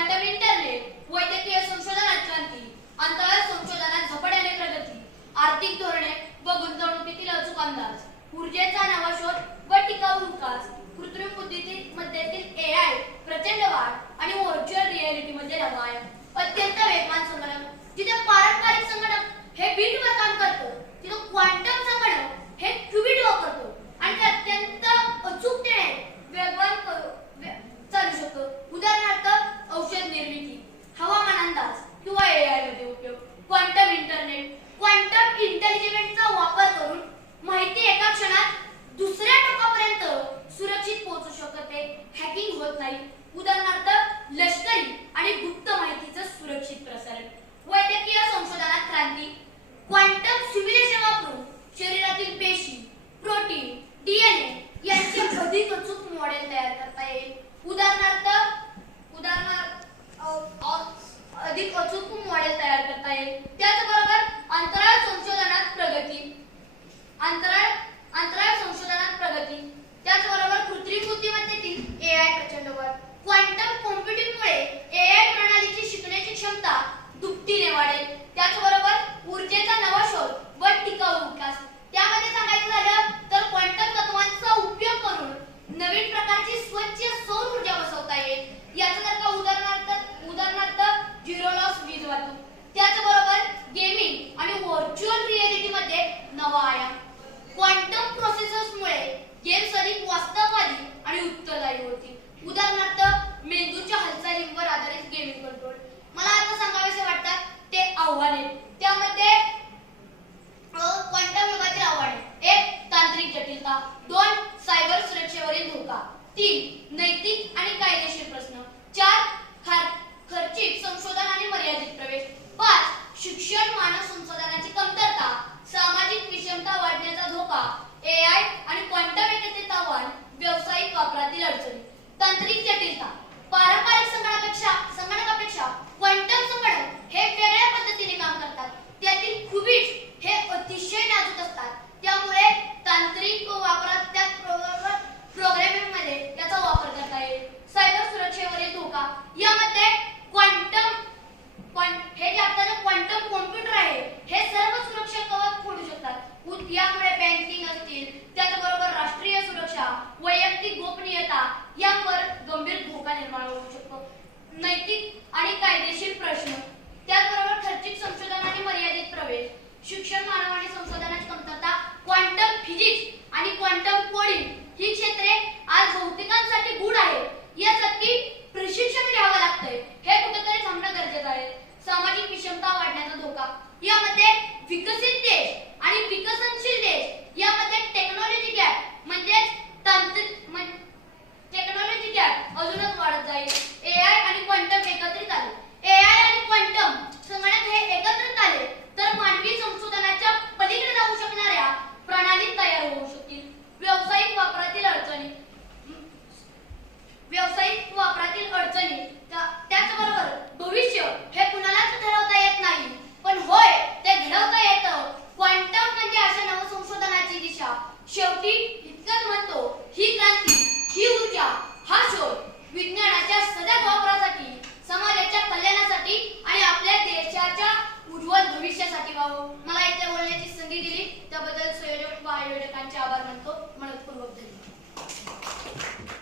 Quantum internet वैद्यकीय संशोधनात क्रांती अंतराळ संशोधनात झपाट्याने प्रगती आर्थिक धोरणे व गुंतवणुकीतील अचूक अंदाज ऊर्जेचा नवा शोध व टिकाऊ विकास कृत्रिम बुद्धीतील मध्यतील ए आय प्रचंड वाढ आणि व्हर्च्युअल रियालिटी मध्ये रमायण अत्यंत वेगवान संगणक जिथे पारंपरिक संगणक हे बीटवर काम करतो. क्वांटम इंटेलिजन्सचा वापर करून माहिती एका क्षणात दुसऱ्या टोकापर्यंत सुरक्षित पोहोचू शकते हॅकिंग होत नाही. उदाहरण यामुळे बँकिंग असतील त्याचबरोबर राष्ट्रीय सुरक्षा वैयक्तिक गोपनीयता यावर गंभीर धोका निर्माण होऊ शकतो. नैतिक आणि कायदेशीर प्रश्न त्याचबरोबर खर्चिक संशोधन आणि मर्यादित प्रवेश शिक्षण मानव आणि संशोधनाची कमतरता क्वांटम फिजिक्स आणि क्वांटम कोडिंग ही क्षेत्रे आज भौतिकांसाठी गुढ आहे यासाठी प्रशिक्षण घ्यावं लागतंय. हे कुठेतरी थांबणं गरजेचं आहे. सामाजिक विषमता वाढण्याचा धोका. यामध्ये विकसित देश आणि विकसनशील देश यामध्ये टेक्नॉलॉजी गॅप म्हणजे तंत्र टेक्नॉलॉजी गॅप अजूनच वाढत जाईल. ए आय आणि क्वांटम एकत्रित उज्ज्वल भविष्यासाठी व्हावं मला इथे बोलण्याची संधी दिली. त्याबद्दल संयोजक व आयोजकांचे आभार मानतो. मनपूर्वक धन्यवाद.